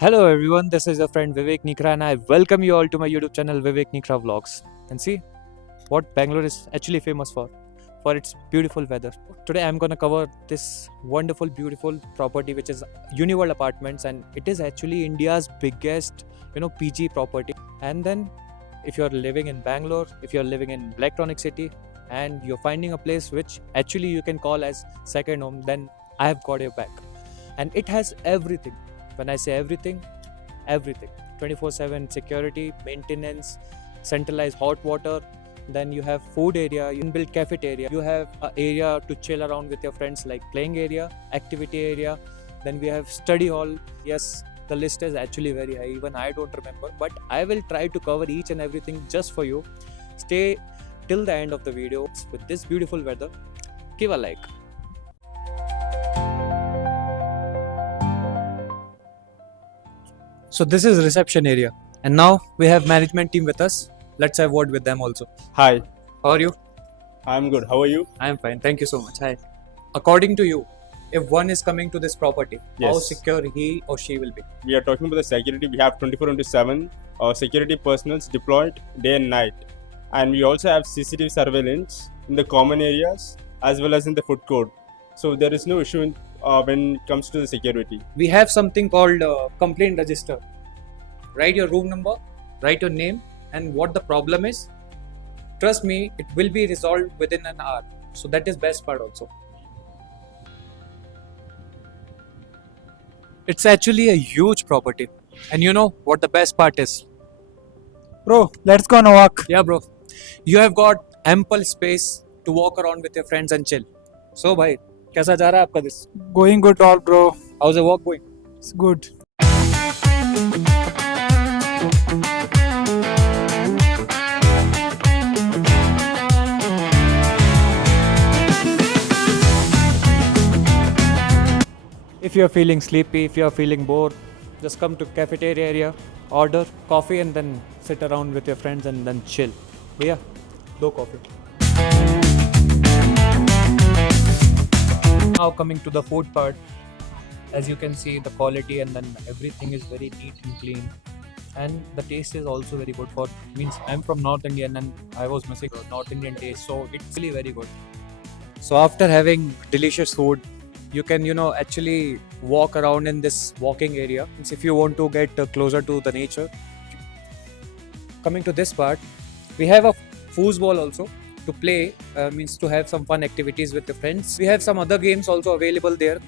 Hello everyone, this is your friend Vivek Nikra and I welcome you all to my YouTube channel Vivek Nikra Vlogs. And see what Bangalore is actually famous for its beautiful weather. Today I'm gonna cover this wonderful, beautiful property which is Uniworld Apartments, and it is actually India's biggest, PG property. And then if you're living in Bangalore, if you're living in Electronic City, and you're finding a place which actually you can call as second home, then I have got your back. And it has everything. When I say everything, everything. 24/7 security, maintenance, centralized hot water. Then you have food area, you can build cafeteria. You have an area to chill around with your friends, like playing area, activity area. Then we have study hall. Yes, the list is actually very high. Even I don't remember, but I will try to cover each and everything just for you. Stay till the end of the video. With this beautiful weather, give a like. So this is reception area, and now we have management team with us. Let's have word with them also. Hi, How are you? I'm good. How are you? I am fine. Thank you so much. Hi. According to you, if one is coming to this property, how Yes. secure he or she will be? We are talking about the security. We have 24/7 security personnel deployed day and night. And we also have CCTV surveillance in the common areas as well as in the food court. So there is no issue when it comes to the security. We have something called complaint register. Write your room number, write your name, and what the problem is. Trust me, it will be resolved within an hour. So that is best part also. It's actually a huge property. And you know what the best part is? Bro, let's go on a walk. Yeah, bro. You have got ample space to walk around with your friends and chill. So, bhai, कैसा जा रहा है आपका this? Going good, all bro. How's the walk going? It's good. If you're feeling sleepy, if you're feeling bored, just come to cafeteria area, order coffee, and then sit around with your friends and then chill. Yeah, do coffee. Now coming to the food part, as you can see, the quality and then everything is very neat and clean, and the taste is also very good. For means I'm from North India and I was missing a North Indian taste, so it's really very good. So after having delicious food, you can actually walk around in this walking area. Means if you want to get closer to the nature. Coming to this part, we have a foosball also to play, means to have some fun activities with the friends. We have some other games also available there,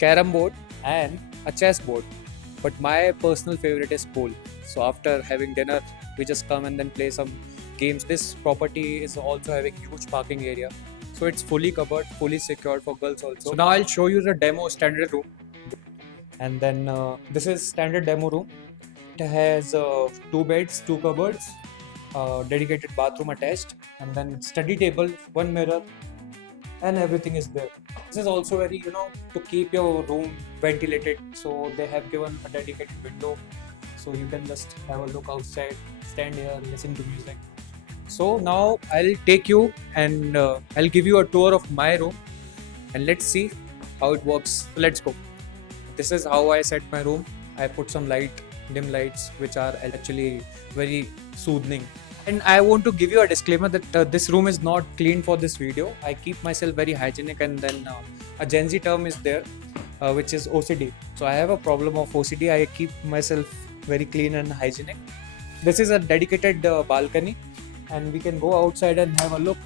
carom board and a chess board, but my personal favorite is pool. So after having dinner, we just come and then play some games. This property is also having huge parking area, so it's fully covered, fully secured for girls also. So now I'll show you the demo standard room, and then this is standard demo room. It has 2 beds, 2 cupboards, dedicated bathroom attached, and then study table, 1 mirror, and everything is there. This is also very, to keep your room ventilated. So they have given a dedicated window, so you can just have a look outside, stand here, listen to music. So now I'll take you and I'll give you a tour of my room, and let's see how it works. So let's go. This is how I set my room. I put some dim lights, which are actually very soothing. And I want to give you a disclaimer that this room is not clean for this video. I keep myself very hygienic, and then a Gen Z term is there, which is OCD. So I have a problem of OCD. I keep myself very clean and hygienic. This is a dedicated balcony, and we can go outside and have a look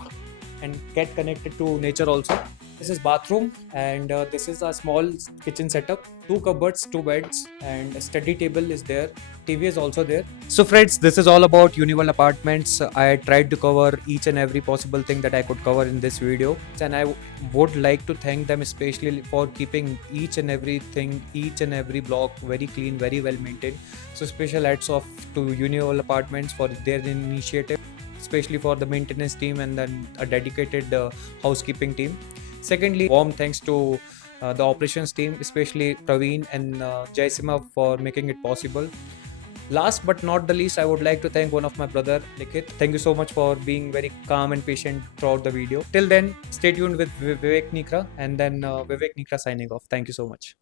and get connected to nature also. This is bathroom, and this is a small kitchen setup. 2 cupboards, 2 beds, and a study table is there. TV is also there. So friends, this is all about Uniworld Apartments. I tried to cover each and every possible thing that I could cover in this video, and I would like to thank them especially for keeping each and everything, each and every block very clean, very well maintained. So special hats off to Uniworld Apartments for their initiative, especially for the maintenance team and then a dedicated housekeeping team. Secondly, warm thanks to the operations team, especially Praveen and Jaisima, for making it possible. Last but not the least, I would like to thank one of my brother, Likit. Thank you so much for being very calm and patient throughout the video. Till then, stay tuned with Vivek Nikra, and then Vivek Nikra signing off. Thank you so much.